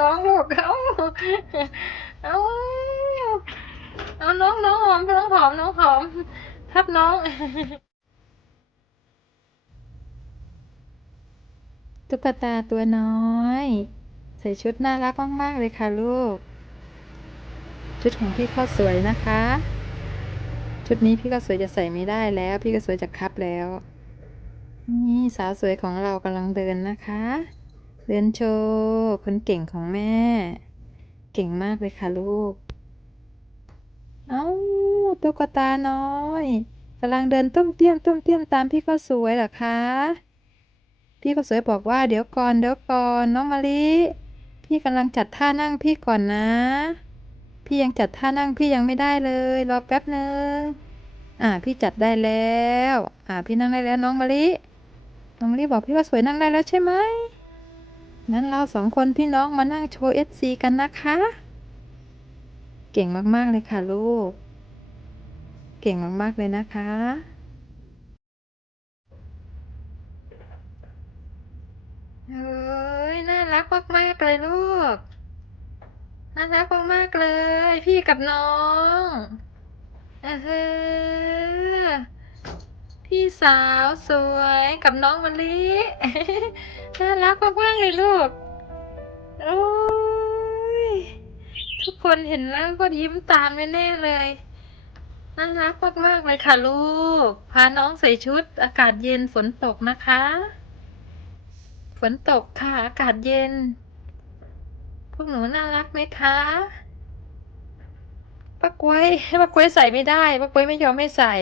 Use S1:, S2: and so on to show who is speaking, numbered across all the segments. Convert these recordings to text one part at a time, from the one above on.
S1: น้องลูกเอาเอาเอาน้องน้องหอมน้องหอมน้องหอมทับน้องตุ๊กตาตัวน้อย ใส่ชุดน่ารักมาก ๆ เลยค่ะลูก ชุดของพี่ข้าวสวยนะคะ ชุดนี้พี่ข้าวสวยจะใส่ไม่ได้แล้ว พี่ข้าวสวยจะคับแล้ว นี่สาวสวยของเรากำลังเดินนะคะ เดินโชว์คนเก่งของแม่ เก่งมากเลยค่ะลูก เอ้าตุ๊กตาน้อยกำลังเดินตุ้มเตี้ยมตุ้มเตี้ยมตามพี่ข้าวสวยเหรอคะ พี่ข้าวสวยบอกว่าเดี๋ยวก่อนเดี๋ยวก่อนน้องมะลิพี่กำลังจัดท่านั่งพี่ก่อนนะ พี่ยังจัดท่านั่งพี่ยังไม่ได้เลย รอแป๊บหนึ่งอ่าพี่จัดได้แล้ว อ่าพี่นั่งได้แล้วน้องมะลิน้องมะลิบอกพี่ว่าสวยนั่งได้แล้วใช่ไหม งั้นเราสองคนพี่น้องมานั่งโชว์เอซีกันนะคะ เก่งมาก ๆ เลยค่ะลูก เก่งมาก ๆ เลยนะคะ เฮ้ย น่ารักมาก ๆ เลยลูก น่ารักมาก ๆ เลย พี่กับน้องเออฮือ พี่สาวสวยกับน้องมะลิน่ารักมากๆเลยลูก โอ้ยทุกคนเห็นแล้วก็ยิ้มตามแน่ๆเลยน่ารักมากๆเลยค่ะลูก พาน้องใส่ชุด อากาศเย็นฝนตกนะคะ ฝนตกค่ะ อากาศเย็น พวกหนูน่ารักไหมคะ ป้ากล้วยป้ากล้วยใส่ไม่ได้ป้ากล้วยไม่ยอมให้ใส่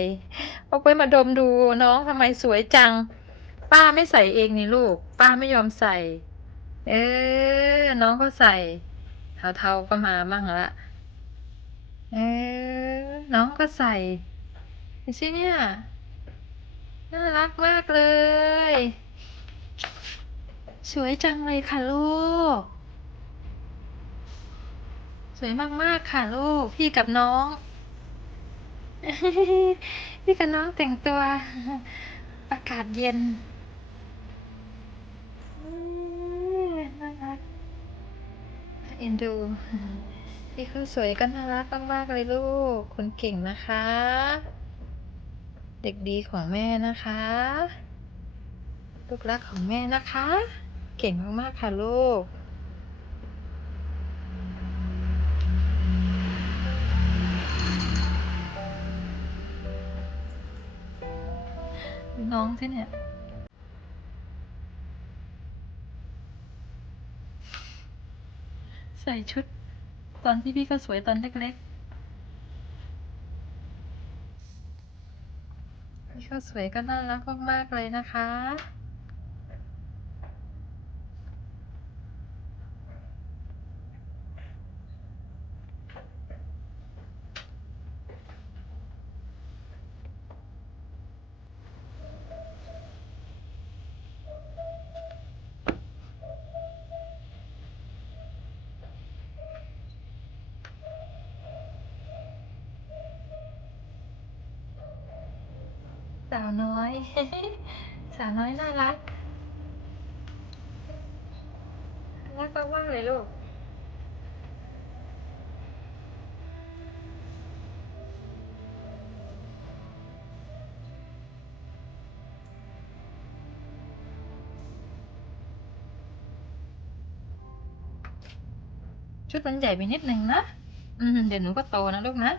S1: ป้ากล้วยมาดมดูน้องทำไมสวยจัง ป้าไม่ใส่เองนี่ลูก ป้าไม่ยอมใส่ เออ น้องก็ใส่เทาๆก็มามั่งละเออ น้องก็ใส่ดูสิเนี่ย น่ารักมากเลย สวยจังเลยค่ะลูก สวยมากๆค่ะลูก พี่กับน้อง พี่กับน้องแต่งตัวอากาศเย็นน่ารักเอ็นดูพี่เขาสวยก็น่ารักมากๆเลยลูกคนเก่งนะคะ เด็กดีของแม่นะคะลูกรักของแม่นะคะ เก่งมากๆค่ะลูก น้องใช่เนี่ย ใส่ชุด ตอนที่พี่ก็สวยตอนเล็กๆ พี่ก็สวยก็น่ารักมากๆเลยนะคะ สาวน้อย สาวน้อยน่ารักน่ารักมากๆเลยลูกชุดมันใหญ่ไปนิดนึงนะ อืม เดี๋ยวหนูก็โตนะลูกนะ